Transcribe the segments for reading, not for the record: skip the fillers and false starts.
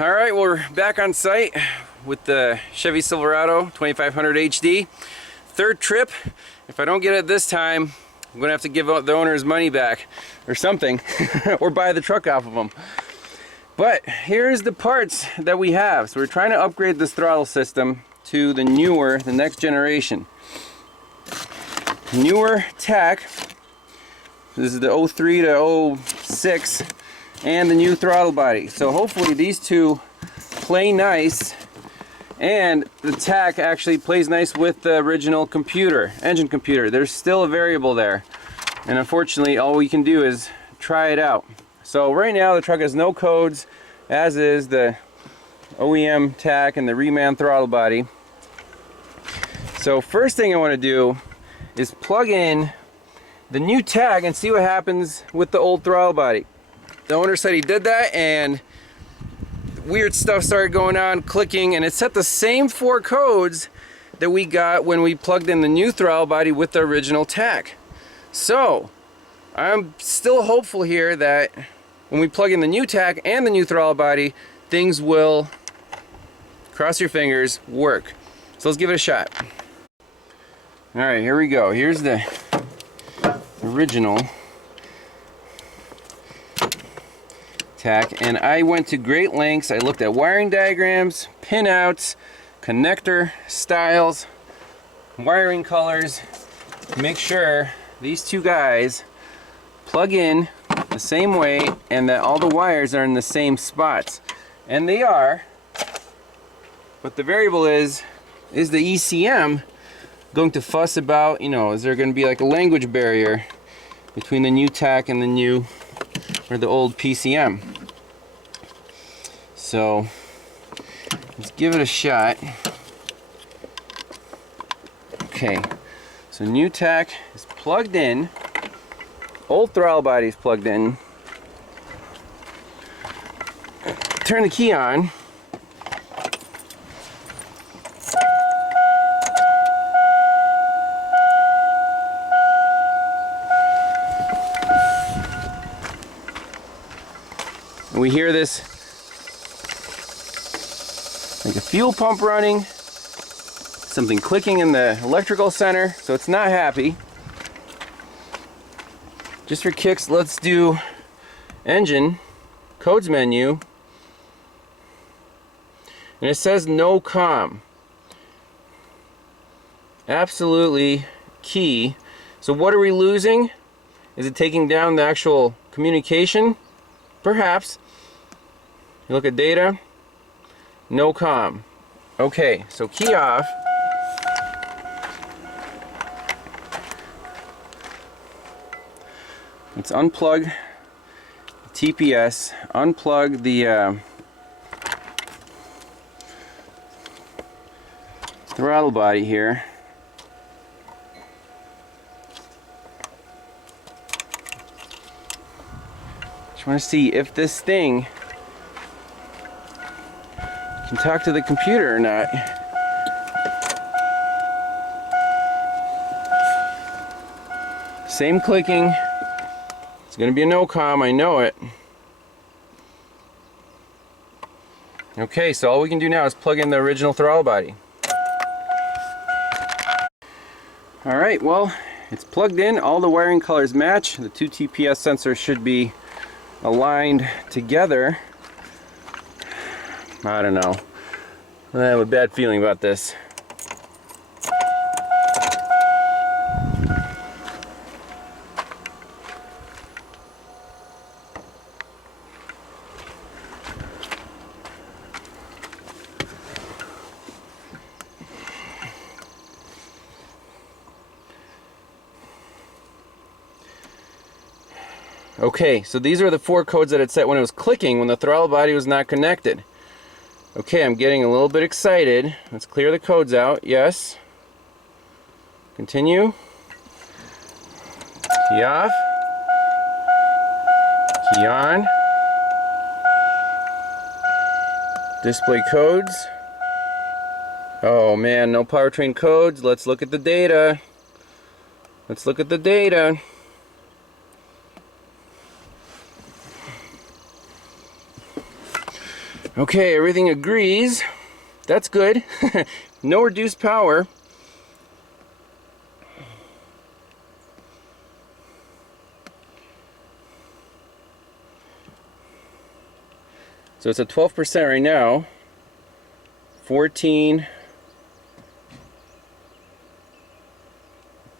Alright, we're back on site with the Chevy Silverado 2500 HD. Third trip. If I don't get it this time, I'm going to have to give the owner his money back or something, or buy the truck off of him. But here's the parts that we have. So we're trying to upgrade this throttle system to the newer, the next generation. Newer tach. This is the 03 to 06 and the new throttle body. So hopefully these two play nice, and the tach actually plays nice with the original computer, engine computer. There's still a variable there, and unfortunately all we can do is try it out. So right now the truck has no codes, as is the OEM tach and the reman throttle body. So first thing I want to do is plug in the new tach and see what happens with the old throttle body. The owner said he did that and weird stuff started going on, clicking, and it set the same 4 codes that we got when we plugged in the new throttle body with the original tach. So I'm still hopeful here that when we plug in the new tach and the new throttle body, things will, cross your fingers, work. So let's give it a shot. Alright, here we go. Here's the original tach, and I went to great lengths. I looked at wiring diagrams, pinouts, connector styles, wiring colors, to make sure these two guys plug in the same way and that all the wires are in the same spots. And they are, but the variable is the ECM going to fuss about, you know, is there going to be like a language barrier between the new tach and the new, or the old PCM? So let's give it a shot. Okay, so new tach is plugged in, old throttle body is plugged in. Turn the key on. And we hear this like a fuel pump running, something clicking in the electrical center, so it's not happy. Just for kicks, let's do engine, codes menu, and it says no comm. Absolutely key. So what are we losing? Is it taking down the actual communication? Perhaps. You look at data, no comm. Okay, so key off. Let's unplug the TPS, unplug the throttle body here. Just want to see if this thing can talk to the computer or not. Same clicking. It's going to be a no comm, I know it. Okay, so all we can do now is plug in the original throttle body. Alright, well, it's plugged in, all the wiring colors match. The 2 TPS sensors should be aligned together. I don't know. I have a bad feeling about this. Okay, so these are the 4 codes that it set when it was clicking, when the throttle body was not connected. Okay, I'm getting a little bit excited. Let's clear the codes out. Yes. Continue. Key off. Key on. Display codes. Oh man, no powertrain codes. Let's look at the data. Let's look at the data. Okay, everything agrees. That's good. No reduced power. So it's at 12% right now. 14.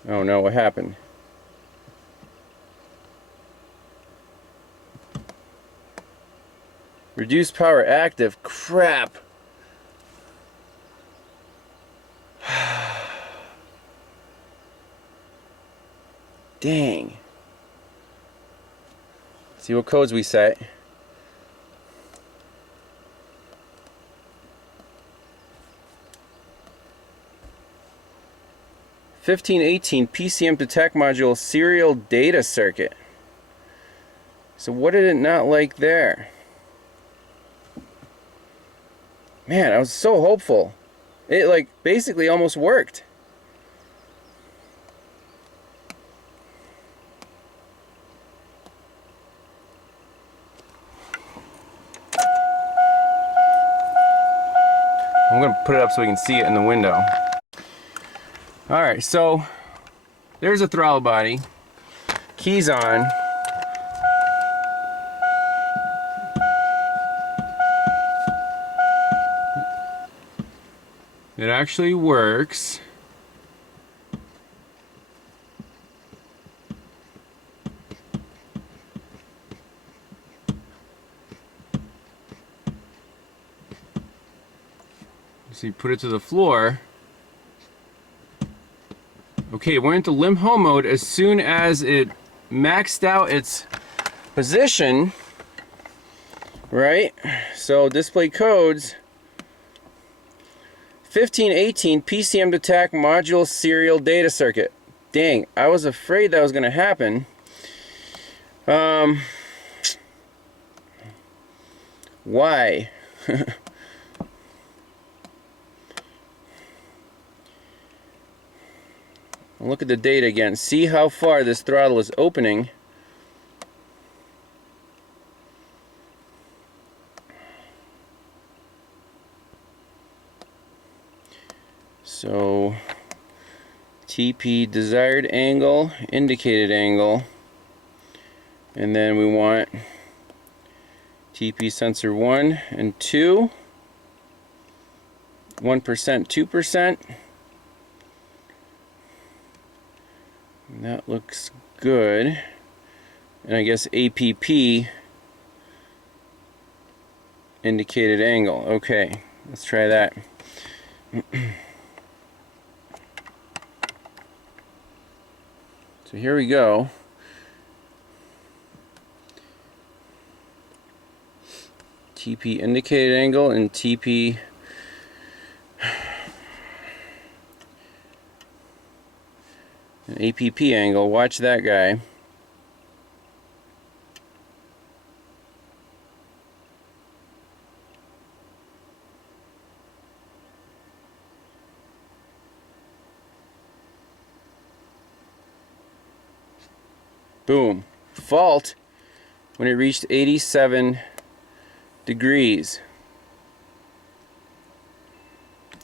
Oh no, what happened? Reduced power active. Crap. Dang. See what codes we set. P1515 PCM detect module serial data circuit. So what did it not like there? Man, I was so hopeful. It like basically almost worked. I'm gonna put it up so we can see it in the window. Alright, so there's a throttle body. Keys on. It actually works. So you put it to the floor. Okay, it went into limp home mode as soon as it maxed out its position, right? So display codes. 1518 PCM detect module serial data circuit. Dang, I was afraid that was going to happen. Why? Look at the data again. See how far this throttle is opening. So TP desired angle, indicated angle, and then we want TP sensor 1 and 2, 1%, 2%. And that looks good. And I guess APP, indicated angle. Okay, let's try that. So here we go. TP indicated angle and TP an APP angle. Watch that guy. Boom. Fault when it reached 87 degrees.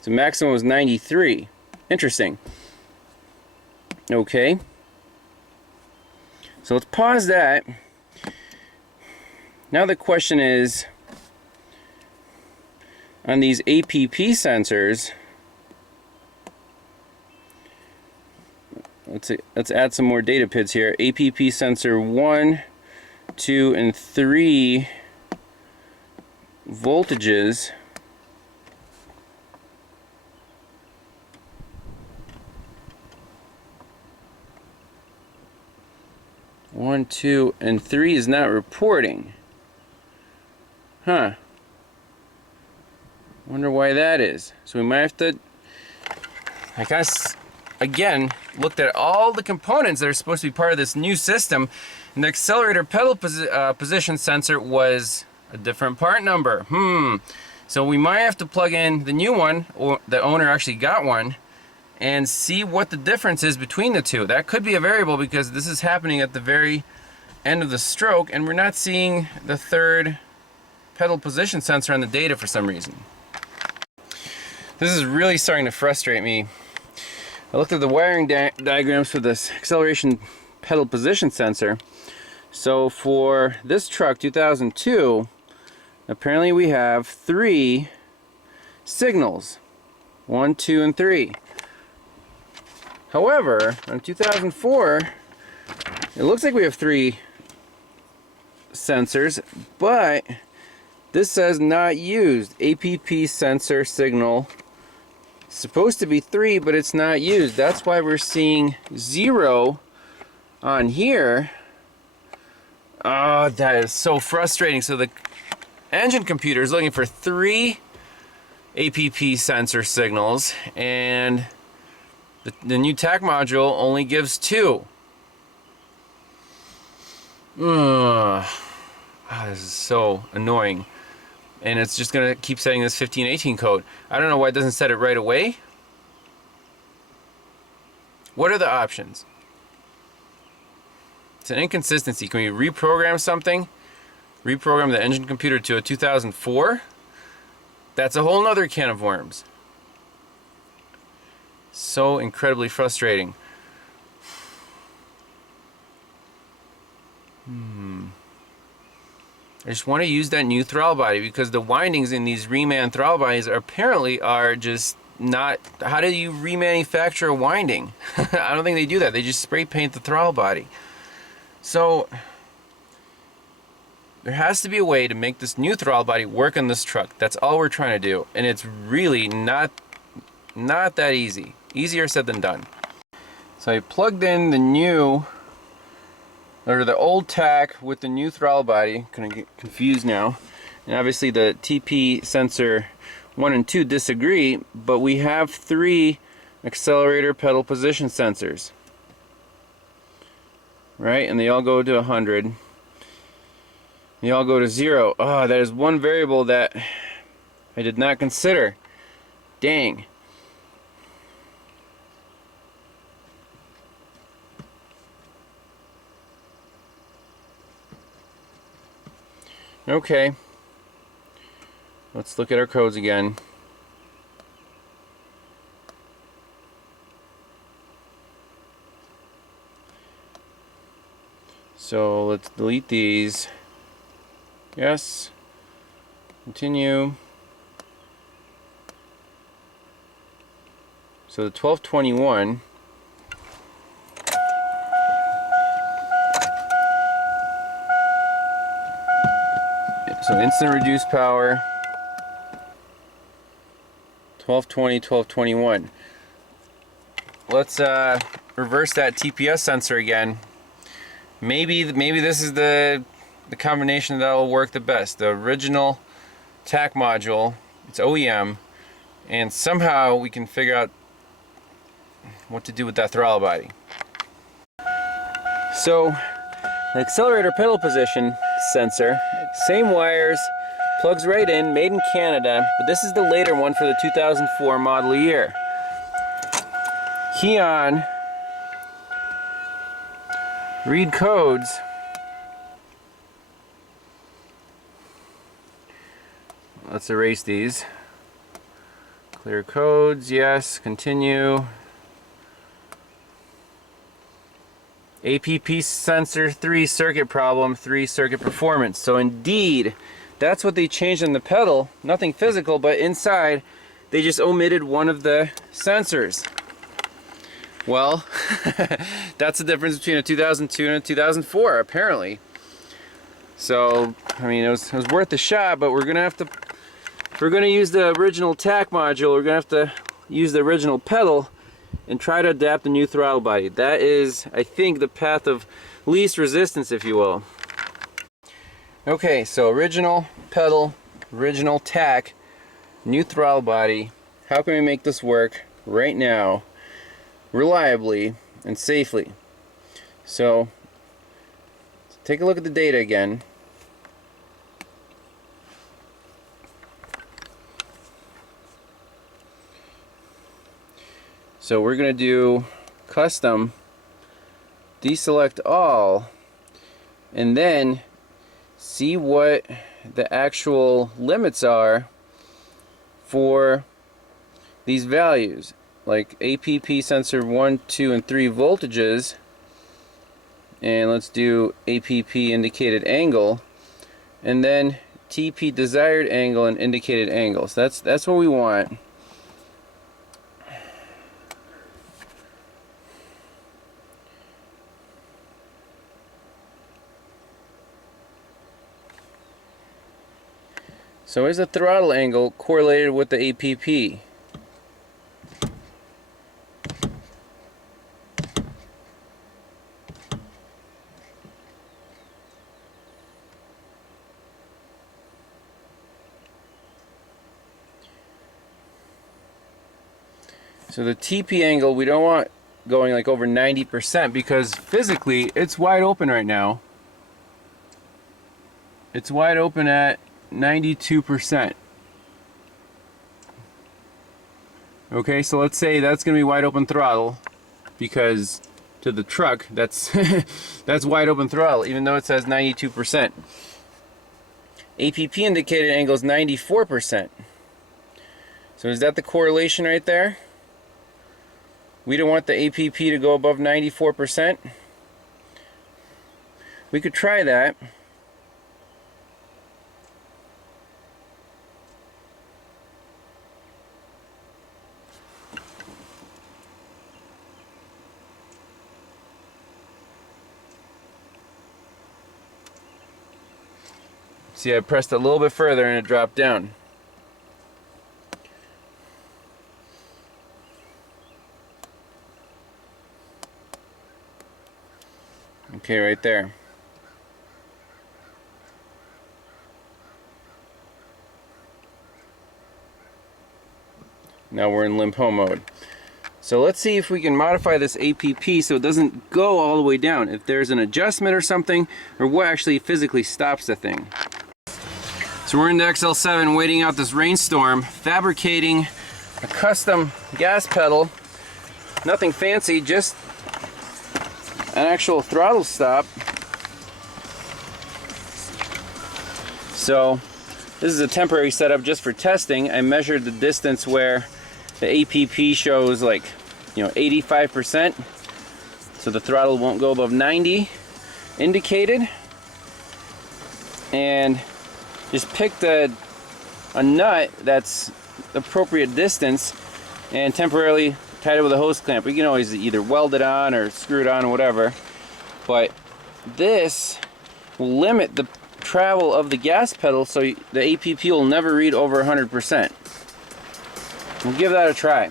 So maximum was 93. Interesting. Okay. So let's pause that. Now the question is, on these APP sensors, let's add some more data pins here. APP sensor 1, 2, and 3 voltages. One, 2, and 3 is not reporting. Huh. Wonder why that is. So we might have to, I guess, again, looked at all the components that are supposed to be part of this new system, and the accelerator pedal position sensor was a different part number. So we might have to plug in the new one, or the owner actually got one, and see what the difference is between the two. That could be a variable because this is happening at the very end of the stroke and we're not seeing the third pedal position sensor on the data for some reason. This is really starting to frustrate me. I looked at the wiring diagrams for this acceleration pedal position sensor. So for this truck, 2002, apparently we have 3 signals. 1, 2, and 3. However, on 2004, it looks like we have 3 sensors, but this says not used. APP sensor signal. Supposed to be 3, but it's not used. That's why we're seeing 0 on here. Oh, that is so frustrating. So the engine computer is looking for 3 APP sensor signals, and the new TAC module only gives 2. This is so annoying. And it's just going to keep setting this 1518 code. I don't know why it doesn't set it right away. What are the options? It's an inconsistency. Can we reprogram something? Reprogram the engine computer to a 2004? That's a whole nother can of worms. So incredibly frustrating. I just want to use that new throttle body because the windings in these reman throttle bodies apparently are just not... How do you remanufacture a winding? I don't think they do that. They just spray paint the throttle body. So there has to be a way to make this new throttle body work on this truck. That's all we're trying to do, and it's really not that easy. Easier said than done. So I plugged in the new, or the old TAC with the new throttle body. Gonna get confused now. And obviously the TP sensor 1 and 2 disagree, but we have 3 accelerator pedal position sensors. Right? And they all go to 100. They all go to 0. Oh, that is one variable that I did not consider. Dang. Okay, let's look at our codes again. So let's delete these. Yes. Continue. So the 1221. So instant reduced power, 1220, 1221. Let's reverse that TPS sensor again. Maybe this is the combination that will work the best. The original TAC module, it's OEM, and somehow we can figure out what to do with that throttle body. So the accelerator pedal position sensor, same wires, plugs right in, made in Canada, but this is the later one for the 2004 model year. Key on, read codes. Let's erase these. Clear codes, yes, continue. APP sensor 3 circuit problem, 3 circuit performance. So indeed, that's what they changed in the pedal. Nothing physical, but inside they just omitted one of the sensors. Well, that's the difference between a 2002 and a 2004, apparently. So, I mean, it was worth a shot, but we're gonna have to, if we're gonna use the original TAC module, we're gonna have to use the original pedal and try to adapt the new throttle body. That is, I think, the path of least resistance, if you will. Okay, so original pedal, original TAC, new throttle body. How can we make this work right now, reliably and safely? So, take a look at the data again. So we're going to do custom, deselect all, and then see what the actual limits are for these values, like APP sensor 1, 2, and 3 voltages, and let's do APP indicated angle, and then TP desired angle and indicated angle. So that's what we want. So is the throttle angle correlated with the APP? So the TP angle we don't want going like over 90% because physically it's wide open right now. It's wide open at 92%. Okay, so let's say that's going to be wide open throttle, because to the truck that's that's wide open throttle even though it says 92%. APP indicated angle is 94%. So is that the correlation right there? We don't want the APP to go above 94%. We could try that. See, I pressed a little bit further and it dropped down. Okay, right there. Now we're in limp home mode. So let's see if we can modify this APP so it doesn't go all the way down. If there's an adjustment or something, or what actually physically stops the thing. So we're in the XL7 waiting out this rainstorm, fabricating a custom gas pedal. Nothing fancy, just an actual throttle stop. So this is a temporary setup just for testing. I measured the distance where the APP shows like, 85%. So the throttle won't go above 90 indicated. And just picked a nut that's appropriate distance and temporarily tied it with a hose clamp. We can always either weld it on or screw it on or whatever, but this will limit the travel of the gas pedal so the APP will never read over 100%. We'll give that a try.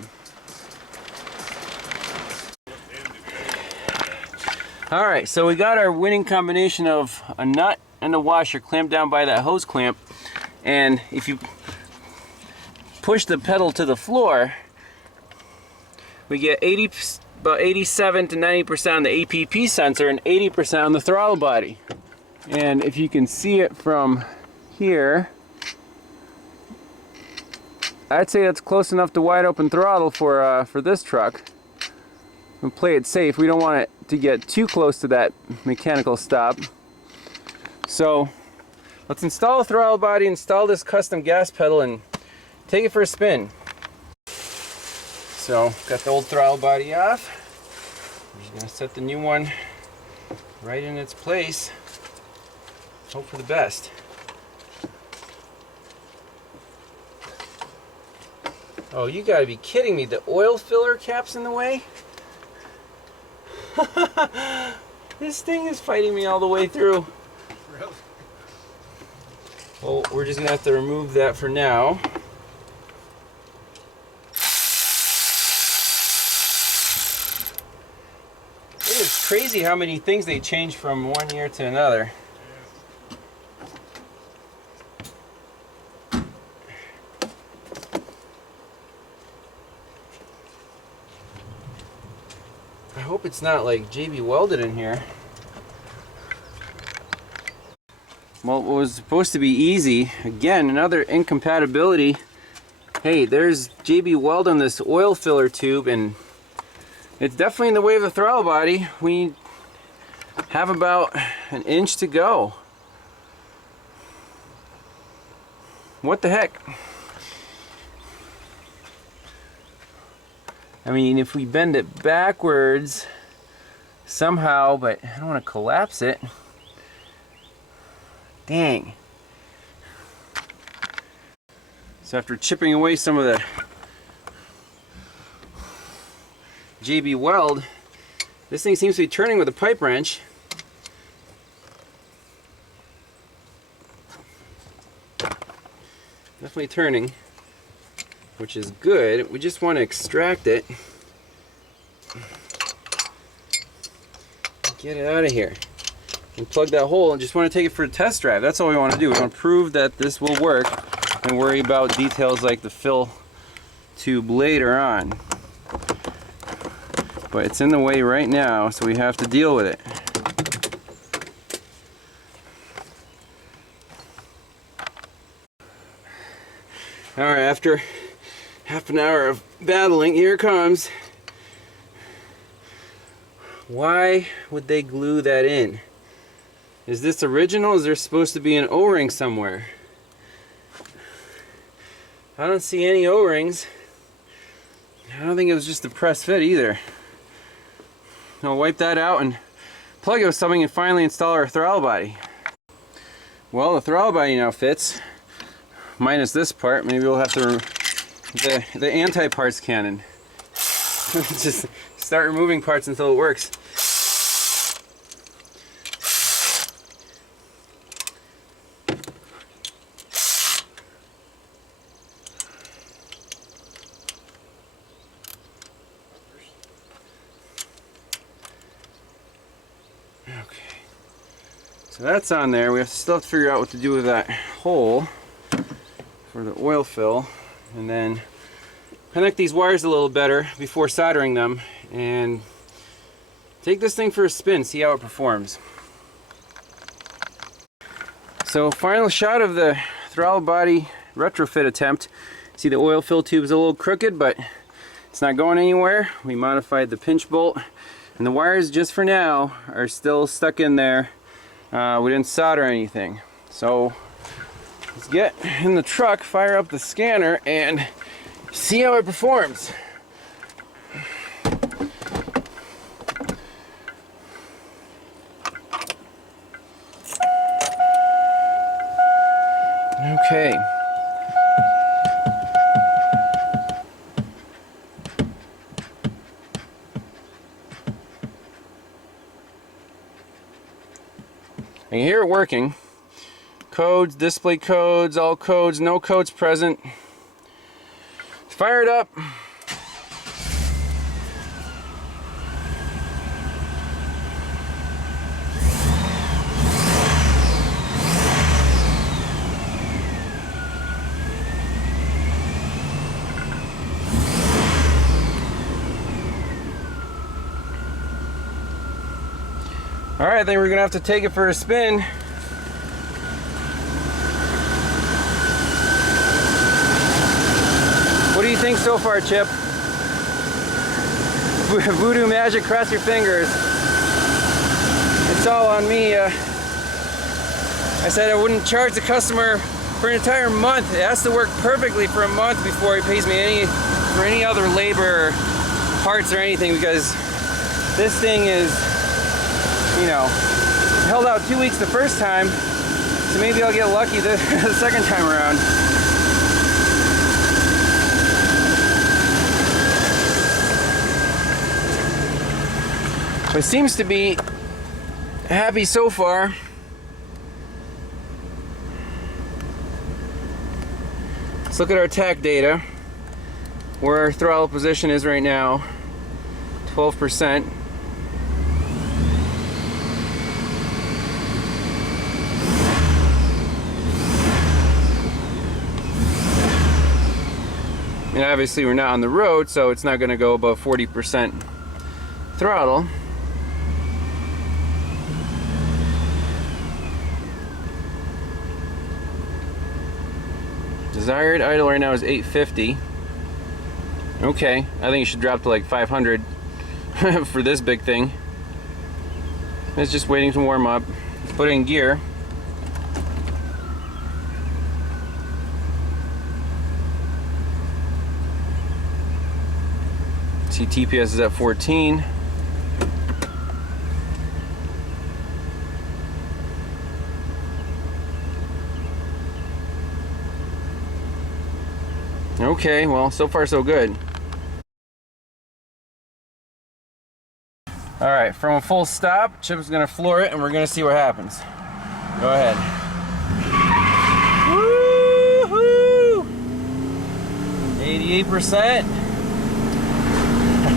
Alright, so we got our winning combination of a nut and a washer clamped down by that hose clamp, and if you push the pedal to the floor, we get about 87 to 90% on the APP sensor and 80% on the throttle body. And if you can see it from here, I'd say that's close enough to wide open throttle for this truck. We'll play it safe. We don't want it to get too close to that mechanical stop. So let's install a throttle body, install this custom gas pedal, and take it for a spin. So got the old throttle body off. I'm just going to set the new one right in its place. Hope for the best. Oh, you gotta be kidding me. The oil filler cap's in the way? This thing is fighting me all the way through. Really? Well, we're just gonna have to remove that for now. It is crazy how many things they change from one year to another. I hope it's not like JB welded in here. Well, it was supposed to be easy. Again, another incompatibility. Hey, there's JB weld on this oil filler tube, and it's definitely in the way of the throttle body. We have about an inch to go. What the heck? I mean, if we bend it backwards somehow, but I don't want to collapse it. Dang. So after chipping away some of the JB weld, this thing seems to be turning with a pipe wrench. Definitely turning, which is good. We just want to extract it. Get it out of here. And plug that hole and just want to take it for a test drive. That's all we want to do. We want to prove that this will work and worry about details like the fill tube later on. But it's in the way right now, so we have to deal with it. Alright, after half an hour of battling, here it comes. Why would they glue that in? Is this original? Is there supposed to be an O-ring somewhere? I don't see any O-rings. I don't think it was just a press fit either. I'll wipe that out and plug it with something and finally install our throttle body. Well, the throttle body now fits, minus this part. Maybe we'll have to the anti-parts cannon. Just start removing parts until it works. So that's on there. We still have to figure out what to do with that hole for the oil fill, and then connect these wires a little better before soldering them, and take this thing for a spin, see how it performs. So final shot of the throttle body retrofit attempt. See, the oil fill tube is a little crooked, but it's not going anywhere. We modified the pinch bolt, and the wires just for now are still stuck in there. We didn't solder anything. So let's get in the truck, fire up the scanner, and see how it performs. Okay. I can hear it working. Codes, display codes, all codes, no codes present. Fire it up. Alright, I think we're going to have to take it for a spin. What do you think so far, Chip? Voodoo magic, cross your fingers. It's all on me. I said I wouldn't charge the customer for an entire month. It has to work perfectly for a month before he pays me for any other labor, parts, or anything, because this thing is, you know, held out 2 weeks the first time, so maybe I'll get lucky the second time around. But it seems to be happy so far. Let's look at our tach data, where our throttle position is right now, 12%. And obviously we're not on the road, so it's not going to go above 40% throttle. Desired idle right now is 850. Okay, I think it should drop to like 500 for this big thing. It's just waiting to warm up. Let's put it in gear. See, TPS is at 14. Okay, well, so far so good. All right, from a full stop, Chip's gonna floor it and we're gonna see what happens. Go ahead. Woo-hoo! 88%.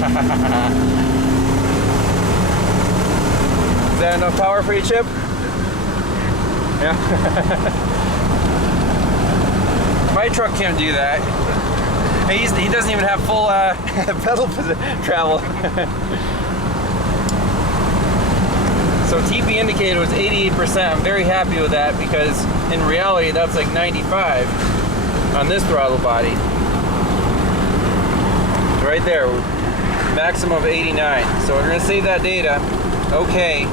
Is that enough power for you, Chip? Yeah. My truck can't do that. He doesn't even have full pedal travel. So TP indicator was 88%. I'm very happy with that because in reality that's like 95 on this throttle body. Right there, maximum of 89. So we're gonna save that data. Okay.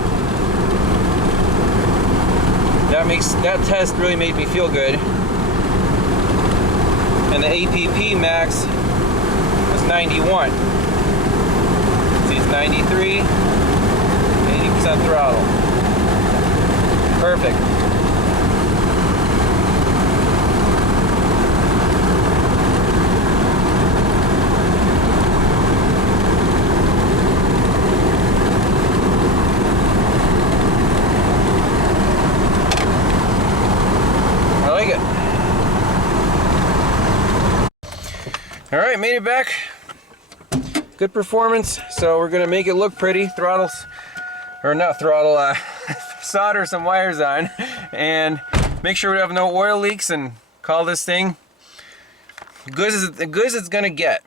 That test really made me feel good. And the APP max was 91. See, it's 93. 80% throttle. Perfect. I like it. All right, made it back. Good performance. So we're gonna make it look pretty. Throttles. Or not throttle, solder some wires on and make sure we have no oil leaks and call this thing good as it's gonna get.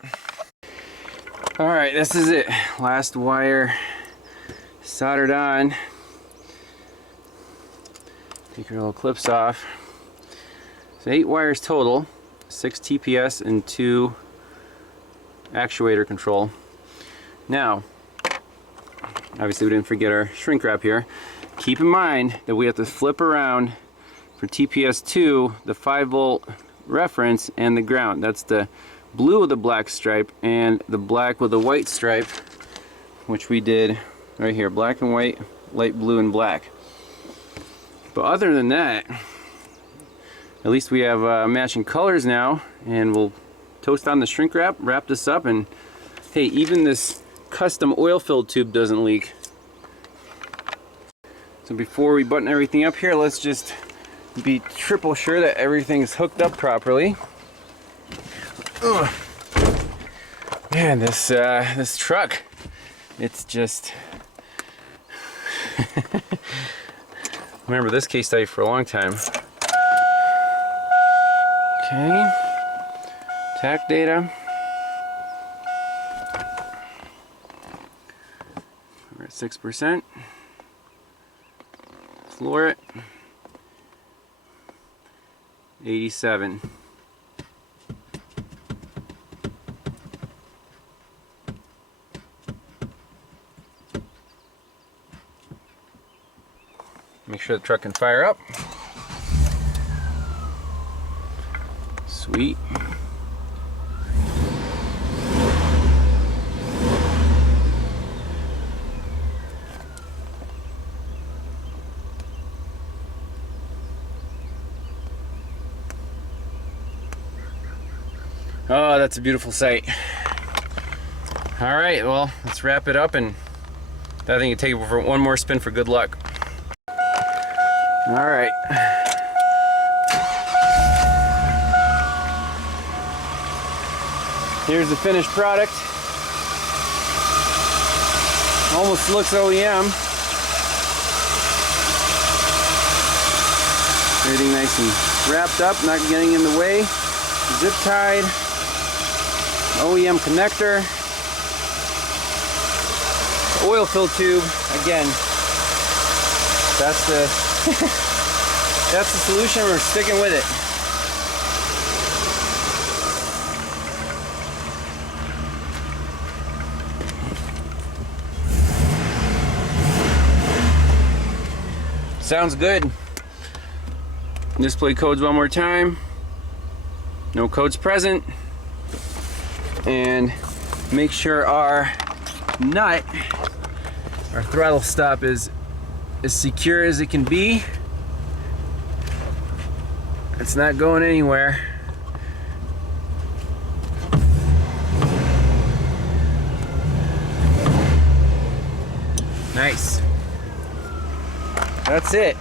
All right, this is it. Last wire soldered on. Take your little clips off. So 8 wires total, 6 TPS and 2 actuator control. Now, obviously we didn't forget our shrink wrap here. Keep in mind that we have to flip around for TPS2 the 5-volt reference and the ground. That's the blue with the black stripe and the black with the white stripe, which we did right here, black and white, light blue and black. But other than that, at least we have matching colors now, and we'll toast on the shrink wrap, wrap this up, and hey, even this custom oil filled tube doesn't leak. So before we button everything up here, let's just be triple sure that everything is hooked up properly. Ugh. Man, this truck, it's just remember this case study for a long time. Okay, tach data. We're at 6%. Floor it. 87. Make sure the truck can fire up. Sweet. Oh, that's a beautiful sight. All right, well, let's wrap it up, and I think you take it for one more spin for good luck. All right. Here's the finished product. Almost looks OEM. Everything nice and wrapped up, not getting in the way. Zip tied. OEM connector. Oil fill tube. Again, that's the that's the solution. We're sticking with it. Sounds good. Display codes one more time. No codes present. And make sure our nut, our throttle stop is as secure as it can be. It's not going anywhere. Nice. That's it.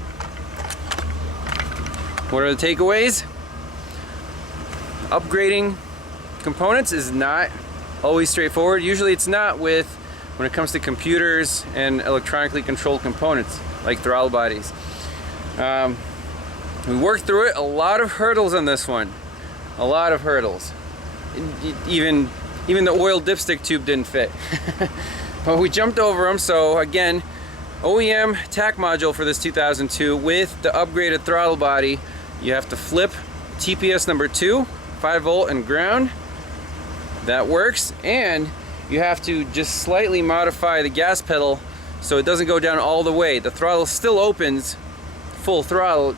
What are the takeaways? Upgrading components is not always straightforward. Usually it's not when it comes to computers and electronically controlled components like throttle bodies. We worked through it. A lot of hurdles on this one. A lot of hurdles. Even the oil dipstick tube didn't fit. But we jumped over them. So again, OEM TAC module for this 2002 with the upgraded throttle body. You have to flip TPS number 2, 5 volt and ground. That works. And you have to just slightly modify the gas pedal so it doesn't go down all the way. The throttle still opens full throttle,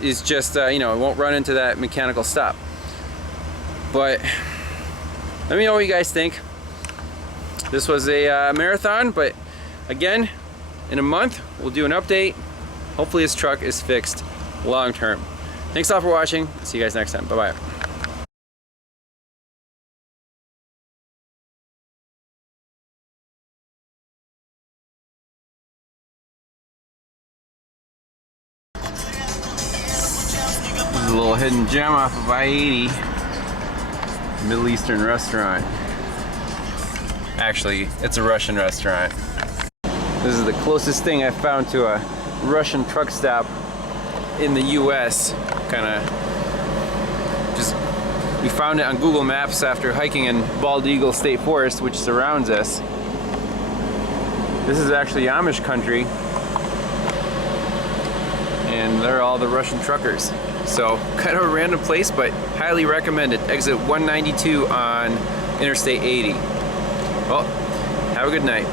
is just you know, it won't run into that mechanical stop. But let me know what you guys think. This was a marathon, but again, in a month we'll do an update. Hopefully this truck is fixed long term. Thanks all for watching. See you guys next time. Bye bye. This is a little hidden gem off of I-80, Middle Eastern restaurant. Actually, it's a Russian restaurant. This is the closest thing I've found to a Russian truck stop in the US. We found it on Google Maps after hiking in Bald Eagle State Forest, which surrounds us. This is actually Amish country, and they're all the Russian truckers. So kind of a random place, but highly recommended. Exit 192 on Interstate 80. Well, have a good night.